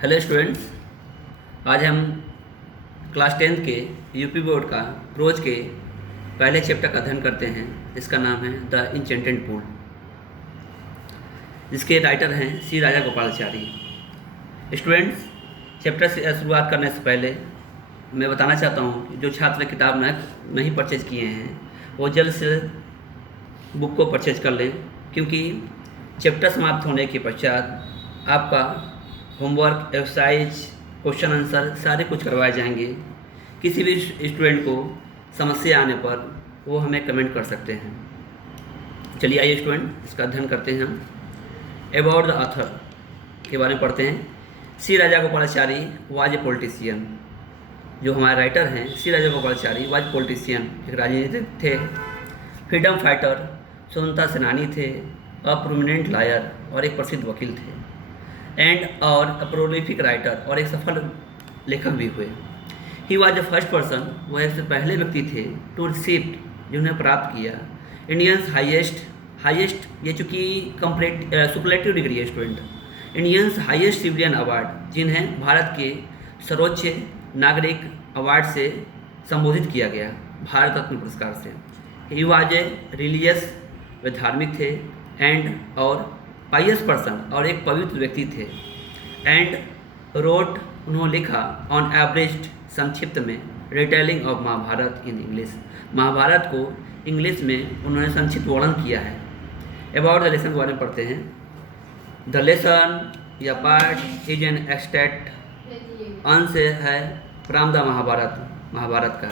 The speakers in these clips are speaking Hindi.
हेलो स्टूडेंट्स, आज हम क्लास 10th के यूपी बोर्ड का प्रोज के पहले चैप्टर का अध्ययन करते हैं। इसका नाम है द इंचेंटेड पूल, जिसके राइटर हैं सी राजा गोपालाचारी। स्टूडेंट्स, चैप्टर से शुरुआत करने से पहले मैं बताना चाहता हूँ कि जो छात्र किताब नहीं परचेज किए हैं वो जल्द से बुक को परचेज कर लें, क्योंकि चैप्टर समाप्त होने के पश्चात आपका होमवर्क, एक्सरसाइज, क्वेश्चन आंसर सारे कुछ करवाए जाएंगे। किसी भी स्टूडेंट को समस्या आने पर वो हमें कमेंट कर सकते हैं। चलिए आइए स्टूडेंट, इसका अध्ययन करते हैं। हम अबाउट द ऑथर के बारे में पढ़ते हैं। सी राजा गोपालाचारी वाज ए पॉलिटिशियन। जो हमारे राइटर हैं सी राजा गोपालाचारी वाज पॉलिटिशियन, एक राजनीतिक थे, फ्रीडम फाइटर, स्वतंत्रता सेनानी थे, अ प्रोमिनेंट लॉयर और एक प्रसिद्ध वकील थे, एंड और अ प्रोलिफिक राइटर और एक सफल लेखक भी हुए। He was the first person, वह एक से पहले व्यक्ति थे, टू रिसीव, जिन्हें प्राप्त किया इंडियंस हाईएस्ट ये चूँकि सुपरलेटिव डिग्री है student, Indians highest civilian award, जिन्हें भारत के सर्वोच्च नागरिक अवार्ड से संबोधित किया गया, भारत रत्न पुरस्कार से। ही वॉज ए रिलीजियस, वे धार्मिक थे, एंड और पाइयस पर्सन और एक पवित्र व्यक्ति थे, एंड रोट, उन्होंने लिखा, ऑन एवरेज, संक्षिप्त में, retelling of Mahabharata in English, Mahabharata को इंग्लिश में उन्होंने संक्षिप्त वर्णन किया है। अबाउट द लेसन के बारे में पढ़ते हैं। द लेसन या पार्ट इज एन एक्सट्रैक्ट, अंश है फ्रॉम द महाभारत का।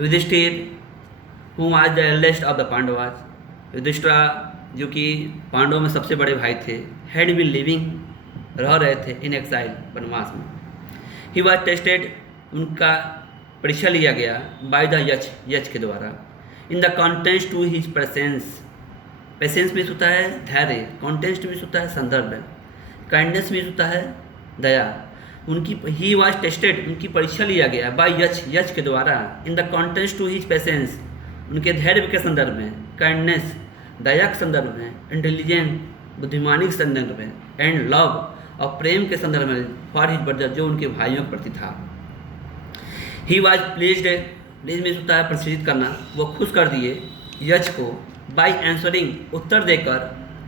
Yudhishthir, who was the eldest of the Pandavas, Yudhishthira जो कि पांडवों में सबसे बड़े भाई थे, हैड बीन लिविंग, रह रहे थे, इन एक्साइल, वनवास में। ही वॉज टेस्टेड, उनका परीक्षा लिया गया, बाय द यच के द्वारा, in the contest to his patience, patience means होता है धैर्य, कॉन्टेंस्ट मीन्स होता है संदर्भ, काइंडनेस मीन्स होता है दया। उनकी ही वॉज टेस्टेड, उनकी परीक्षा लिया गया, बाय यच के द्वारा, in the contest to his patience, उनके धैर्य के संदर्भ में, काइंडनेस दया के संदर्भ में, इंटेलिजेंट बुद्धिमानी के संदर्भ में, एंड लव और प्रेम के संदर्भ में, फॉर हिज ब्रदर, जो उनके भाइयों के प्रति था। ही वॉज प्लीज्ड मीन्स होता है प्रसन्नित करना, वो खुश कर दिए यच को, बाय आंसरिंग, उत्तर देकर,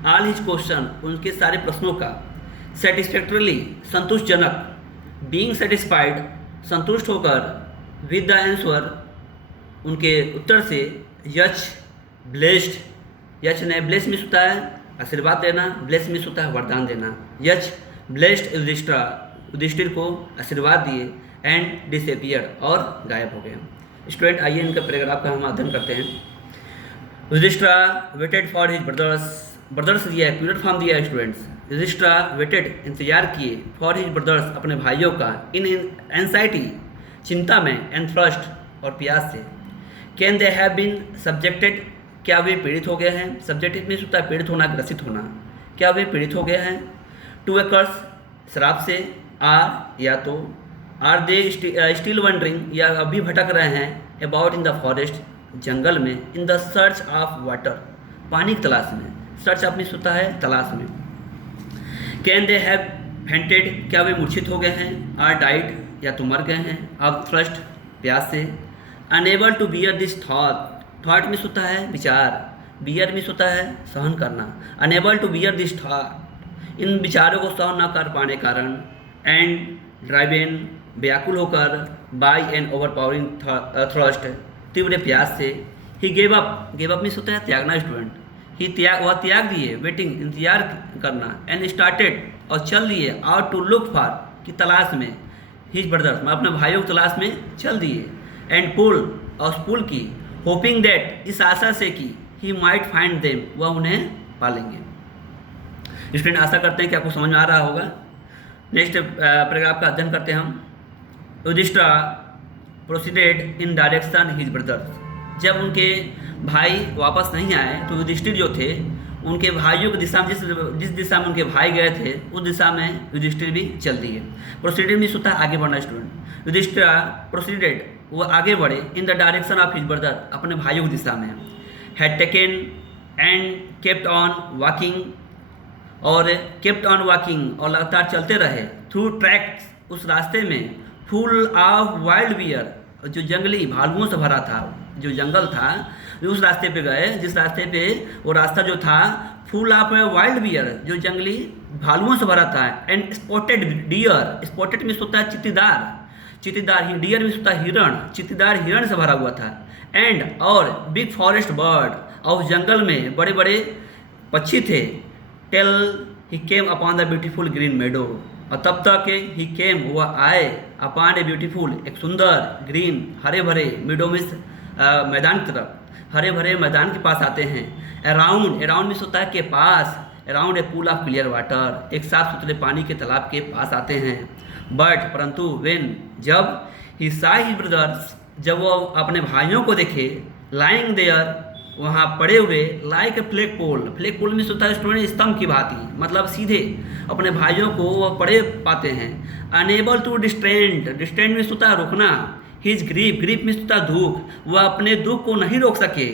ऑल हिज क्वेश्चन, उनके सारे प्रश्नों का, सेटिस्फैक्टरली, संतुष्टजनक, बीइंग सेटिस्फाइड, संतुष्ट होकर, विद द आंसर, उनके उत्तर से, यच ब्लेस्ड, यच ने, ब्लेस मिस होता है आशीर्वाद देना, ब्लेस मिस होता है वरदान देना, यच ब्लेस्ड युधिष्ठिर को आशीर्वाद दिए, एंड डिसअपियर, और गायब हो गए। स्टूडेंट आइए इनका पैराग्राफ का हम अध्ययन करते हैं। Yudhishthira waited for his brothers दिया है, प्लूरल फॉर्म दिया है स्टूडेंट्स। युधिष्ठिर वेटेड, इंतजार किए, फॉर हिज ब्रदर्स, अपने भाइयों का, इन एंजाइटी, चिंता में, एंड थ्रस्ट, और प्यास से। Can they have been subjected, क्या वे पीड़ित हो गए हैं, सब्जेक्टिव मीन्स होता है पीड़ित होना, ग्रसित होना, क्या वे पीड़ित हो गए हैं, टू ए कर्स, श्राप से, आर या तो, आर दे स्टिल वंडरिंग, या अभी भटक रहे हैं, अबाउट इन द फॉरेस्ट, जंगल में, in the search of water, पानी की तलाश में, सर्च ऑफ मीन्स होता है तलाश में। कैन दे हैव फेंटेड, क्या वे मूर्छित हो गए हैं, आर डाइड, या तो मर गए हैं, ऑफ थ्रस्ट, प्यास से, unable to bear this thought means होता है विचार, बियर मीन्स होता है सहन करना, unable to bear this thought, इन विचारों को सहन न कर पाने कारण, एंड ड्राइवेन, व्याकुल होकर, बाय एन ओवरपावरिंग थ्रस्ट, तीव्र प्यास से, ही गेव अप मीन्स होता है त्यागना स्टूडेंट, वह त्याग दिए, वेटिंग, इंतजार करना, एंड स्टार्टेड, और चल दिए, आउट टू लुक फॉर, की तलाश में, हिज ब्रदर्स, अपने भाइयों की तलाश में चल दिए, एंड पुल, और पुल की, होपिंग दैट, इस आशा से कि, ही माइट फाइंड देम, वह उन्हें पालेंगे। स्टूडेंट आशा करते हैं कि आपको समझ में आ रहा होगा। नेक्स्ट पैराग्राफ का अध्ययन करते हैं हम। Yudhishthira proceeded in direction his brothers, जब उनके भाई वापस नहीं आए तो युधिष्ठिर जो थे उनके भाइयों की दिशा में, जिस दिशा में उनके भाई गए थे उस दिशा में युधिष्ठिर भी चल दिए। प्रोसीडेड मीन्स होता है आगे बढ़ना स्टूडेंट। युधिष्ठिर प्रोसीडेड, वो आगे बढ़े, in the direction of his brother, अपने भाइयों की दिशा में, had taken and kept on walking, और केप्ट ऑन वॉकिंग, और लगातार चलते रहे, थ्रू ट्रैक्स, उस रास्ते में, फुल ऑफ वाइल्ड बियर, जो जंगली भालुओं से भरा था, जो जंगल था, उस रास्ते पे गए जिस रास्ते पे वो रास्ता जो था फुल ऑफ वाइल्ड बियर, जो जंगली भालुओं से भरा था, एंड स्पॉटेड डियर, स्पॉटेड में होता है चित्तीदार, चित्तीदार, डियर में होता है हिरण, चित्तीदार हिरण से भरा हुआ था, एंड और बिग फॉरेस्ट बर्ड, और जंगल में बड़े बड़े पक्षी थे, till he came upon the beautiful green meadow, और तब तक ही केम, वह आए, अपॉन ए ब्यूटीफुल, एक सुंदर ग्रीन हरे भरे, मेडो में मैदान की तरफ, हरे भरे मैदान के पास आते हैं, अराउंड, अराउंड में होता है के पास, around a pool of clear water, एक साफ सुथरे पानी के तालाब के पास आते हैं, बट परंतु वेन, जब ही सा हिज ब्रदर्स, जब वो अपने भाइयों को देखे, लाइंग देयर, वहाँ पड़े हुए, like a flag pole, flag pole में होता है स्टूडेंट स्तंभ की भांति, मतलब सीधे अपने भाइयों को वह पड़े पाते हैं, अनेबल टू डिस्ट्रेंड, डिस्ट्रेंड में होता है रोकना, हिज ग्रीप, ग्रीप में होता है दुख, वह अपने दुख को नहीं रोक सके,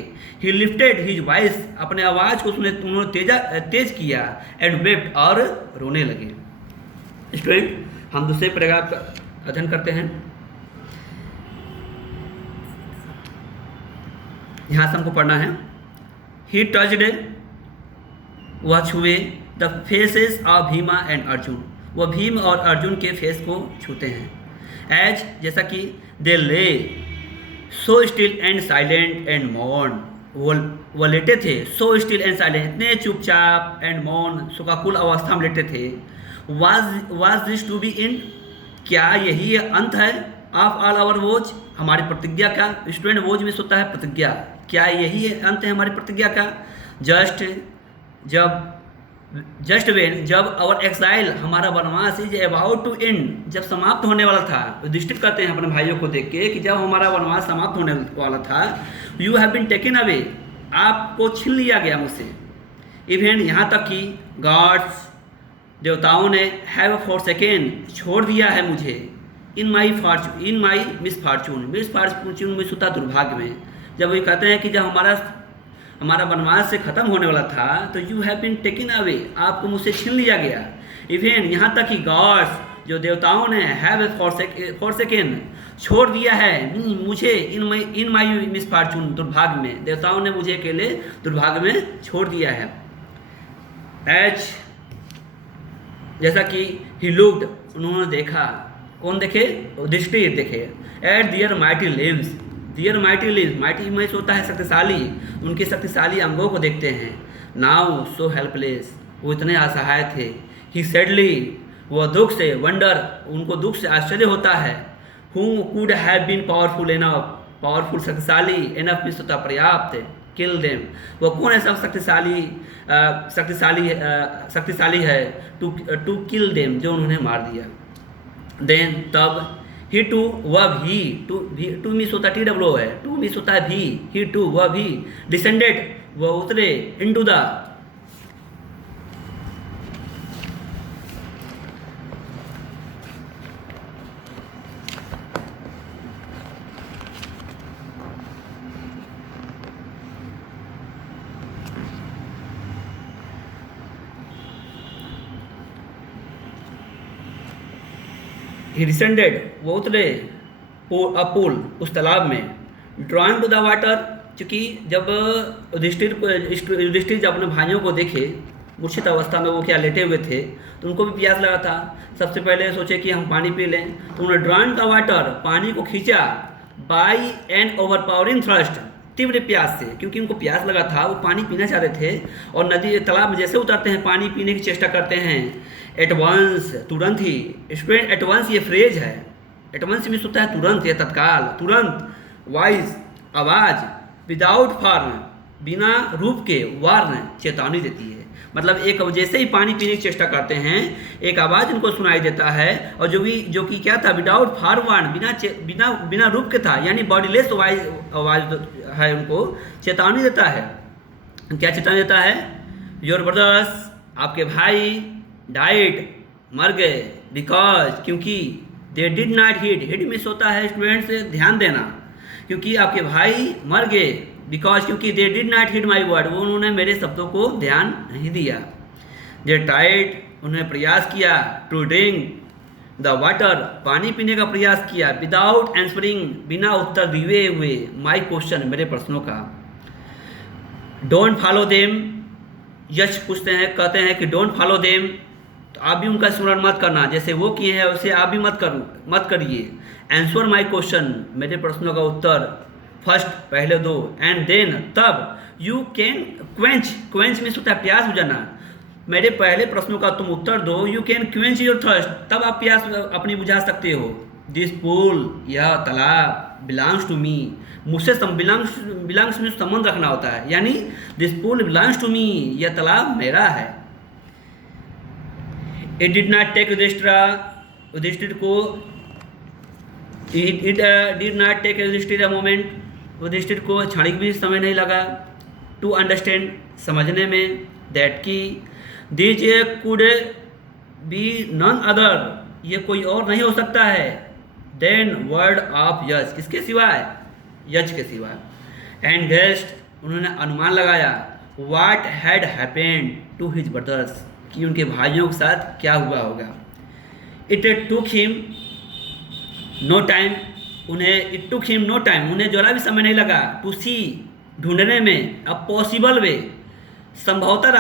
ही लिफ्टेड हिज वॉइस, अपने आवाज़ को उन्होंने तेज किया, एंड वेप्ट, और रोने लगे। स्टूडेंट, हम दूसरे पैराग्राफ का अध्ययन करते हैं। यहाँ से हमको पढ़ना है, ही टचड, वह छुए, the faces of Bhima and Arjun, वह भीम और अर्जुन के फेस को छूते हैं, एज, जैसा कि दे ले so still and silent and मौन, वो लेटे थे, सो स्टिल एंड साइलेंट, इतने चुपचाप, एंड मौन, शोकाकुल अवस्था में लेटे थे, was this to be end, क्या यही अंत है, ऑफ ऑल आवर वोज, हमारी प्रतिज्ञा का, स्टूडेंट वोज में होता है प्रतिज्ञा, क्या यही अंत है हमारी प्रतिज्ञा का, जस्ट वेन, जब आवर एक्साइल, हमारा वनवास, इज अबाउट टू एंड, जब समाप्त होने वाला था, युधिष्ठिर कहते हैं अपने भाइयों को देख के कि जब हमारा वनवास समाप्त होने वाला था, you have been taken away, आपको छीन लिया गया मुझसे, इवन यहाँ तक कि गॉड्स, देवताओं ने, हैव फॉरसेकन, छोड़ दिया है मुझे, इन माई मिसफॉर्चून में सुता दुर्भाग्य में, जब वो कहते हैं कि जब हमारा वनवास से ख़त्म होने वाला था, तो you have been taken away, आपको मुझसे छीन लिया गया, इवन यहाँ तक कि गॉड्स, जो देवताओं ने, हैव फॉरसेकन, छोड़ दिया है मुझे, इन माई मिसफॉर्चून, दुर्भाग्य में, देवताओं ने मुझे अकेले दुर्भाग्य में छोड़ दिया है, एज, जैसा कि ही लुक्ड, उन्होंने देखा, कौन देखे, युधिष्ठिर देखे, at their mighty lives, their mighty lives, mighty में होता है शक्तिशाली, उनके शक्तिशाली अंगों को देखते हैं, नाउ सो हेल्पलेस, वो इतने असहाय थे, ही सैडली, वह दुख से, वंडर, उनको दुख से आश्चर्य होता है, who could have been powerful enough, powerful शक्तिशाली, एनफ में होता पर्याप्त, किल देम, वो कौन ऐसा शक्तिशाली है टू किल देम, जो उन्होंने मार दिया, देन, तब, ही टू, वह भी, टू मिस होता TWO है, टू मिस होता है भी, ही टू, वह भी, डिसेंडेड, वह उतरे, इनटू द, ही डिसेंडेड, वो उतरे, पूल, उस तालाब में, ड्रॉइंग टू द वाटर, चूँकि जब युधिष्ठिर जब अपने भाइयों को देखे मूर्छित अवस्था में, वो क्या लेटे हुए थे, तो उनको भी प्यास लगा था, सबसे पहले सोचे कि हम पानी पी लें, तो उन्होंने ड्रॉइंग द वाटर, पानी को खींचा, बाई एन ओवरपावरिंग थ्रस्ट, तीव्र प्यास से, क्योंकि उनको प्यास लगा था, वो पानी पीना चाह रहे थे, और नदी तालाब में जैसे उतरते हैं पानी पीने की चेष्टा करते हैं, एटवांस, तुरंत ही, स्टूडेंट एटवांस ये फ्रेज है, एटवांस में होता है तुरंत या तत्काल, तुरंत, वॉइस, आवाज़, विदाउट फॉर्म, बिना रूप के, वार्न, चेतावनी देती है, मतलब एक जैसे ही पानी पीने की चेष्टा करते हैं, एक आवाज़ उनको सुनाई देता है, और जो कि क्या था, विदाउट फॉरवर्ड, बिना रूप के था, यानी बॉडीलेस आवाज़ है, उनको चेतावनी देता है, क्या चेतावनी देता है, योर ब्रदर्स, आपके भाई, डाइड, मर गए, बिकॉज, क्योंकि, they did not heed means होता है स्टूडेंट्स, ध्यान देना, क्योंकि आपके भाई मर गए, बिकॉज, क्योंकि they did not heed my word, वो उन्होंने मेरे शब्दों को ध्यान नहीं दिया, दे ट्राइड, उन्होंने प्रयास किया, टू ड्रिंक द वाटर, पानी पीने का प्रयास किया, विदाउट आंसरिंग, बिना उत्तर दिए हुए, माई क्वेश्चन, मेरे प्रश्नों का। डोंट फॉलो देम, यश पूछते हैं, कहते हैं कि डोंट फॉलो देम, तो आप भी उनका स्मरण मत करना, जैसे वो किए हैं वैसे आप भी मत करिए। आंसर माई क्वेश्चन, मेरे प्रश्नों का उत्तर फर्स्ट, पहले दो, एंड देन, तब, you can quench, quench means होता है प्यास बुझाना, मेरे पहले प्रश्नों का तुम उत्तर दो, you can quench your thirst, तब आप प्यास अपनी बुझा सकते हो। दिस पूल, यह तालाब, बिलोंग्स टू मी, मुझसे बिलोंग्स में संबंध रखना होता है, यानी this pool belongs to me, यह तालाब मेरा है। It did not take Yudhishthir को, it did not take Yudhishthir a moment, युधिष्ठिर को क्षणिक भी समय नहीं लगा, टू अंडरस्टैंड, समझने में, दैट की this could be none other, ये कोई और नहीं हो सकता है, देन वर्ड ऑफ यश, किसके सिवाय, यश के सिवाय। एंड गेस्ट, उन्होंने अनुमान लगाया, what had happened to his brothers, कि उनके भाइयों के साथ क्या हुआ होगा। It took him no time, it took him no time, उन्हें जरा भी समय नहीं लगा, टू सी, ढूंढने में, अ पॉसिबल वे, संभवतः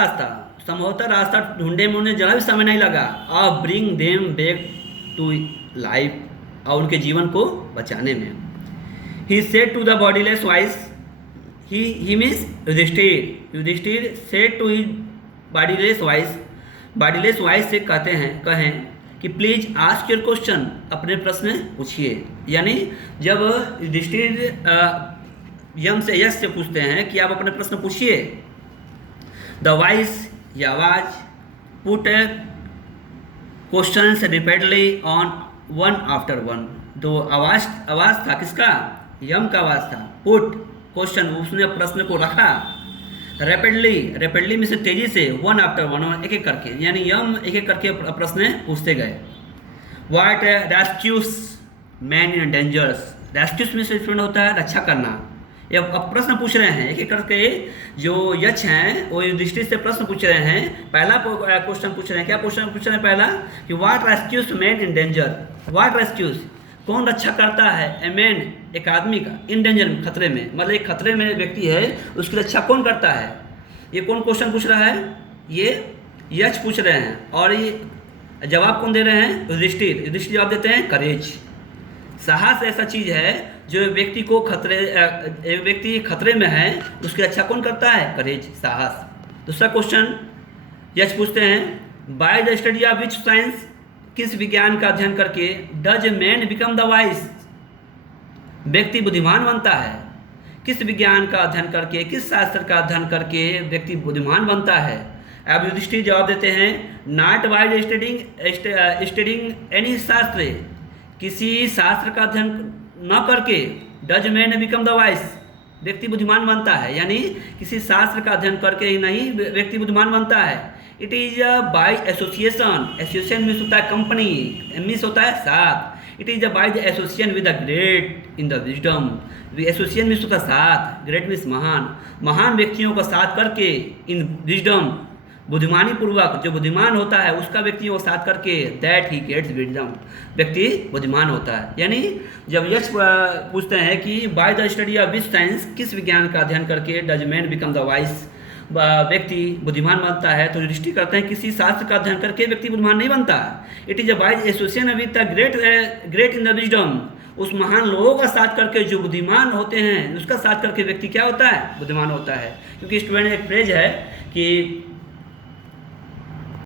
रास्ता ढूंढने में उन्हें जरा भी समय नहीं लगा, और bring them back to life, और उनके जीवन को बचाने में। He said to the bodiless voice, he means Yudhishthira said to his bodiless voice से कहें कि प्लीज आस्क योर क्वेश्चन, अपने प्रश्न पूछिए, यानी जब युधिष्ठिर यम से यश से पूछते हैं कि आप अपने प्रश्न पूछिए, द वॉइस, यह आवाज, put questions repeatedly on one after one, तो आवाज था किसका, यम का आवाज था, पुट क्वेश्चन, उसने प्रश्न को रखा, रैपिडली में से तेजी से, वन आफ्टर वन, एक एक करके, यानी यम एक एक करके प्रश्न पूछते गए। What rescues man in dangers, रेस्क्यूस में से होता है रक्षा करना, ये अब प्रश्न पूछ रहे हैं एक एक करके, जो यक्ष हैं वो युधिष्ठिर से प्रश्न पूछ रहे हैं। पहला क्वेश्चन पूछ रहे हैं, क्या क्वेश्चन पूछ रहे हैं पहला, कि what rescues man in danger, what rescues, कौन रक्षा करता है, ए मैन, एक आदमी का, इन डेंजर, खतरे में, मतलब एक खतरे में व्यक्ति है उसकी रक्षा कौन करता है। ये कौन क्वेश्चन पूछ रहा है, ये यक्ष पूछ रहे हैं, और ये जवाब कौन दे रहे हैं, युधिष्ठिर जवाब देते हैं, करेज, साहस ऐसा चीज़ है जो व्यक्ति को व्यक्ति खतरे में है उसकी रक्षा कौन करता है, करेज, साहस। दूसरा क्वेश्चन यक्ष पूछते हैं, by the study of which science, किस विज्ञान का अध्ययन करके, does man become the wise, व्यक्ति बुद्धिमान बनता है, किस विज्ञान का अध्ययन करके, किस शास्त्र का अध्ययन करके व्यक्ति बुद्धिमान बनता है। अब युधिष्ठिर जवाब देते हैं, नॉट बाय स्टडिंग एनी शास्त्र, किसी शास्त्र का अध्ययन न करके, does man become the wise, व्यक्ति बुद्धिमान बनता है, यानी किसी शास्त्र का अध्ययन करके ही नहीं व्यक्ति बुद्धिमान बनता है। It is by association, association means होता है कंपनी, मीन्स होता है साथ, it is by the association with the great in the wisdom, association means होता है साथ, ग्रेट मीन्स महान व्यक्तियों का साथ करके, इन विजडम, बुद्धिमानी पूर्वक, जो बुद्धिमान होता है उसका व्यक्तियों को साथ करके, दैट ही गेट्स विजडम, व्यक्ति बुद्धिमान होता है। यानी जब यक्ष पूछते हैं कि by the study of which science, किस विज्ञान का अध्ययन करके does man become the wise, व्यक्ति बुद्धिमान बनता है, तो युधिष्ठिर करते हैं किसी शास्त्र का अध्ययन करके व्यक्ति बुद्धिमान नहीं बनता। It is a by association with the great in the wisdom, उस महान लोगों का साथ करके जो बुद्धिमान होते हैं उसका साथ करके व्यक्ति क्या होता है, बुद्धिमान होता है। क्योंकि स्टूडेंट एक फ्रेज है कि